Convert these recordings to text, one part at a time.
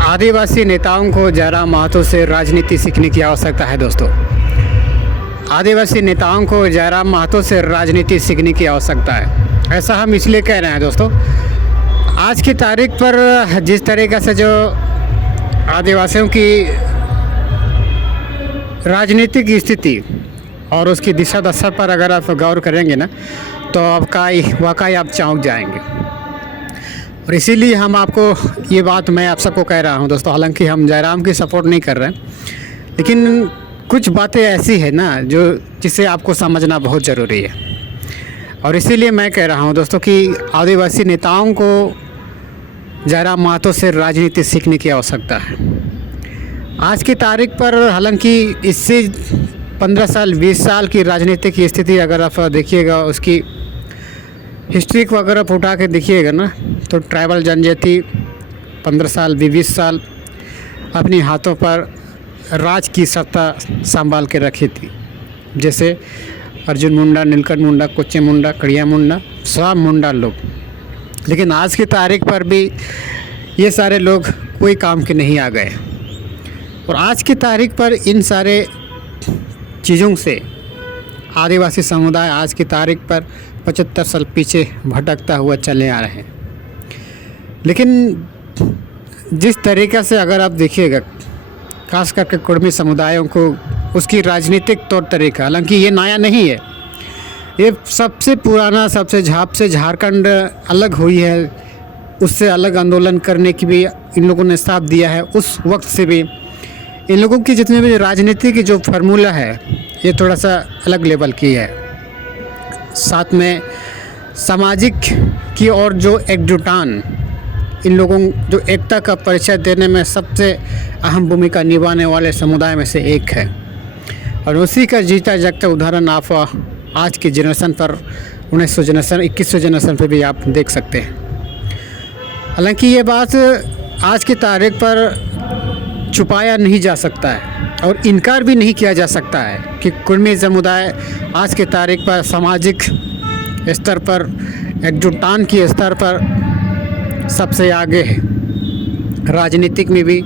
आदिवासी नेताओं को जयराम महतो से राजनीति सीखने की आवश्यकता है दोस्तों। आदिवासी नेताओं को जयराम महतो से राजनीति सीखने की आवश्यकता है। ऐसा हम इसलिए कह रहे हैं दोस्तों, आज की तारीख पर जिस तरीक़े से जो आदिवासियों की राजनीतिक स्थिति और उसकी दिशा दशा पर अगर आप गौर करेंगे ना, तो आपका वाकई आप चौंक जाएंगे। और इसीलिए हम आपको ये बात मैं आप सबको कह रहा हूँ दोस्तों। हालांकि हम जयराम की सपोर्ट नहीं कर रहे हैं, लेकिन कुछ बातें ऐसी है ना जो जिसे आपको समझना बहुत ज़रूरी है। और इसीलिए मैं कह रहा हूँ दोस्तों कि आदिवासी नेताओं को जयराम महतो से राजनीति सीखने की आवश्यकता है। आज की तारीख पर हालांकि इससे 15 साल 20 साल की राजनीतिक स्थिति अगर आप देखिएगा, उसकी हिस्ट्री को अगर आप उठा के देखिएगा ना, तो ट्राइबल जनजाति 15 साल 20 साल अपने हाथों पर राज की सत्ता संभाल के रखी थी। जैसे अर्जुन मुंडा, नीलकंठ मुंडा, कोच्चे मुंडा, कड़िया मुंडा, सब मुंडा लोग। लेकिन आज की तारीख पर भी ये सारे लोग कोई काम के नहीं आ गए। और आज की तारीख पर इन सारे चीज़ों से आदिवासी समुदाय आज की तारीख पर 75 साल पीछे भटकता हुआ चले आ रहे हैं। लेकिन जिस तरीक़े से अगर आप देखिएगा, खास करके कुर्मी समुदायों को उसकी राजनीतिक तौर तरीका, हालांकि ये नया नहीं है, ये सबसे पुराना, सबसे से झारखंड अलग हुई है, उससे अलग आंदोलन करने की भी इन लोगों ने साथ दिया है। उस वक्त से भी इन लोगों की जितनी भी राजनीति की जो फार्मूला है, ये थोड़ा सा अलग लेवल की है। साथ में सामाजिक की और जो एकजुटान, इन लोगों जो एकता का परिचय देने में सबसे अहम भूमिका निभाने वाले समुदाय में से एक है। और उसी का जीता जागता उदाहरण आप आज की जनरेशन पर, 1900 जनरेशन, 2100 जनरेशन पर भी आप देख सकते हैं। हालांकि ये बात आज की तारीख पर छुपाया नहीं जा सकता है और इनकार भी नहीं किया जा सकता है कि कुर्मी समुदाय आज की तारीख पर सामाजिक स्तर पर, एकजुटान के स्तर पर सबसे आगे है। राजनीतिक में भी,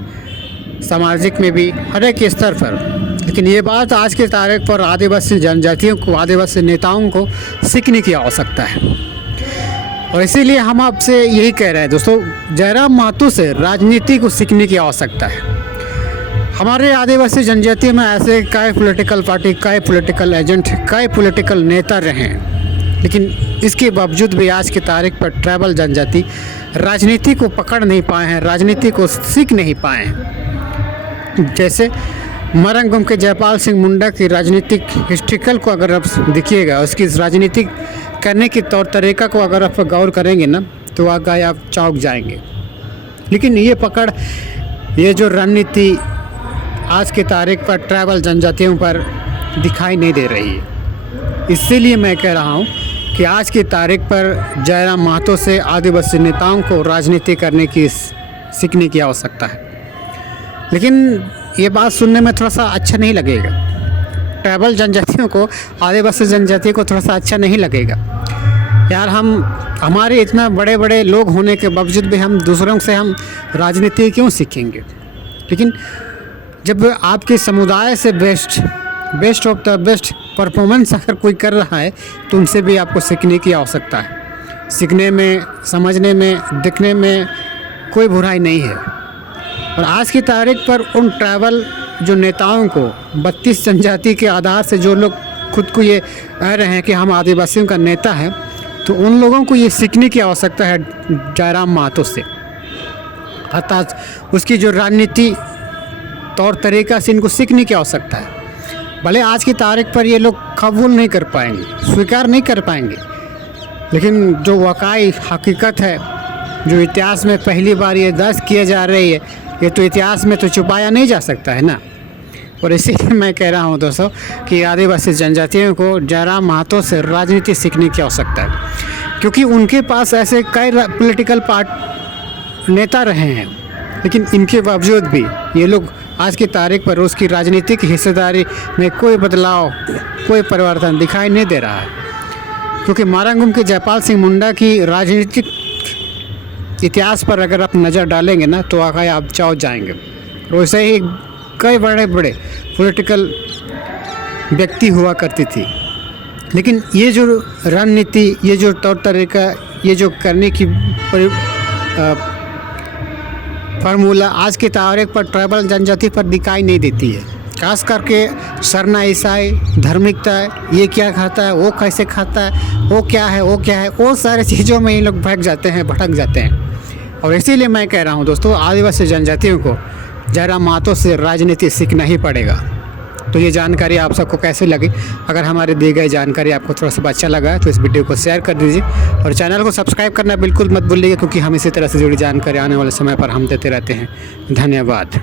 सामाजिक में भी, हर एक स्तर पर। लेकिन ये बात आज की तारीख पर आदिवासी जनजातियों को, आदिवासी नेताओं को सीखने की आवश्यकता है। और इसीलिए हम आपसे यही कह रहे हैं दोस्तों, जयराम महतो से राजनीति को सीखने की आवश्यकता है। हमारे आदिवासी जनजाति में ऐसे कई पॉलिटिकल पार्टी, कई पॉलिटिकल एजेंट, कई पॉलिटिकल नेता रहे हैं, लेकिन इसके बावजूद भी आज की तारीख पर ट्राइबल जनजाति राजनीति को पकड़ नहीं पाए हैं, राजनीति को सीख नहीं पाए हैं। जैसे मरंगम के जयपाल सिंह मुंडा की राजनीतिक हिस्ट्रिकल को अगर आप देखिएगा, उसकी राजनीतिक करने की तौर तरीका को अगर आप गौर करेंगे ना, तो आगे आप चौंक जाएंगे। लेकिन ये पकड़, ये जो रणनीति आज की तारीख पर ट्राइबल जनजातियों पर दिखाई नहीं दे रही है। इसीलिए मैं कह रहा हूँ कि आज की तारीख पर जयराम महतो से आदिवासी नेताओं को राजनीति करने की सीखने की आवश्यकता है। लेकिन ये बात सुनने में थोड़ा सा अच्छा नहीं लगेगा। ट्राइबल जनजातियों को, आदिवासी जनजातियों को थोड़ा सा अच्छा नहीं लगेगा। यार, हमारे इतना बड़े बड़े लोग होने के बावजूद भी हम दूसरों से हम राजनीति क्यों सीखेंगे? लेकिन जब आपके समुदाय से best of the best performance अगर कोई कर रहा है, तो उनसे भी आपको सीखने की आवश्यकता है। सीखने में, समझने में, दिखने में कोई बुराई नहीं है। और आज की तारीख पर उन ट्राइबल जो नेताओं को, 32 जनजाति के आधार से जो लोग खुद को ये कह रहे हैं कि हम आदिवासियों का नेता है, तो उन लोगों को ये सीखने की आवश्यकता है जयराम महतो से। अर्थात उसकी जो राजनीति तौर तरीका से इनको सीखने की आवश्यकता है। भले आज की तारीख पर ये लोग कबूल नहीं कर पाएंगे, स्वीकार नहीं कर पाएंगे, लेकिन जो वाकई हकीकत है, जो इतिहास में पहली बार ये दर्ज किया जा रही है, ये तो इतिहास में तो छुपाया नहीं जा सकता है ना। और इसीलिए मैं कह रहा हूँ दोस्तों कि आदिवासी जनजातियों को जयराम महतो से राजनीति सीखने की आवश्यकता है, क्योंकि उनके पास ऐसे कई पॉलिटिकल नेता रहे हैं, लेकिन इनके बावजूद भी ये लोग आज की तारीख पर उसकी राजनीतिक हिस्सेदारी में कोई बदलाव, कोई परिवर्तन दिखाई नहीं दे रहा है। क्योंकि मारंगुम के जयपाल सिंह मुंडा की राजनीतिक इतिहास पर अगर आप नज़र डालेंगे ना तो वाकई आप चौंक जाएंगे। वैसे ही कई बड़े बड़े पॉलिटिकल व्यक्ति हुआ करती थी, लेकिन ये जो रणनीति, ये जो तौर तरीका, ये जो करने की फार्मूला आज की तारीख पर ट्राइबल जनजाति पर दिखाई नहीं देती है। खास करके सरना ईसाई, धार्मिकता, ये क्या खाता है, वो कैसे खाता है, वो क्या है, वो क्या है, वो सारे चीज़ों में ये लोग भटक जाते हैं। और इसीलिए मैं कह रहा हूँ दोस्तों, आदिवासी जनजातियों को जरा मातों से राजनीति सीखना ही पड़ेगा। तो ये जानकारी आप सबको कैसे लगी? अगर हमारे दी गई जानकारी आपको थोड़ा सा अच्छा लगा तो इस वीडियो को शेयर कर दीजिए और चैनल को सब्सक्राइब करना बिल्कुल मत भूलिएगा, क्योंकि हम इसी तरह से जुड़ी जानकारी आने वाले समय पर हम देते रहते हैं। धन्यवाद।